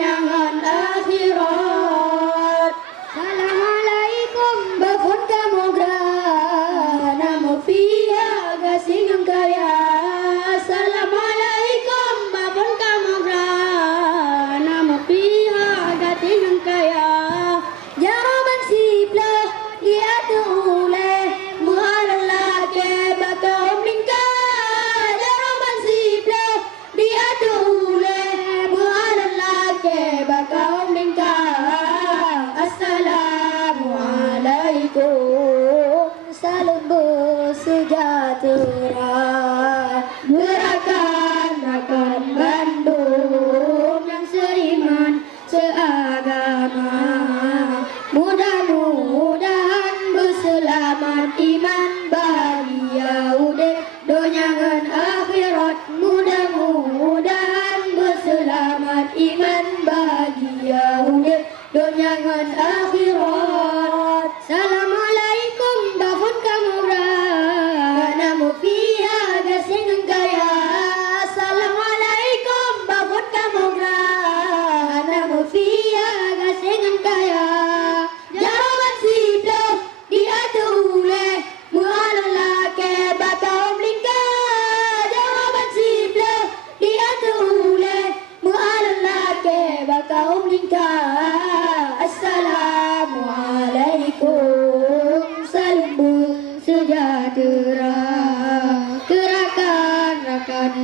donyangan akhirat. Assalamualaikum bafun kamu grana mufiya gasingan kaya. Assalamualaikum bafun kamu grana mufiya gasingan kaya. Jaroban sipla dia tuule muhalala ke bakau mingka. Jaroban sipla dia tuule muhalala ke bakau mingka. Assalamualaikum salam bersejahtera. Gerakan rakan Bandung yang seiman seagama. Mudah-mudahan berselamat iman bahagia udip donyangan akhirat. Mudah-mudahan berselamat iman bahagia udip donyangan akhirat. Assalamualaikum bafun kamu grana mufiya gasingan kaya. Assalamualaikum bafun kamu grana mufiya gasingan kaya. Jaroban siplo dia tuule muhalala ke bakau mlingka. Jaroban siplo dia tuule muhalala ke bakau mlingka. Assalamualaikum salam sejahtera. Gerakan rakan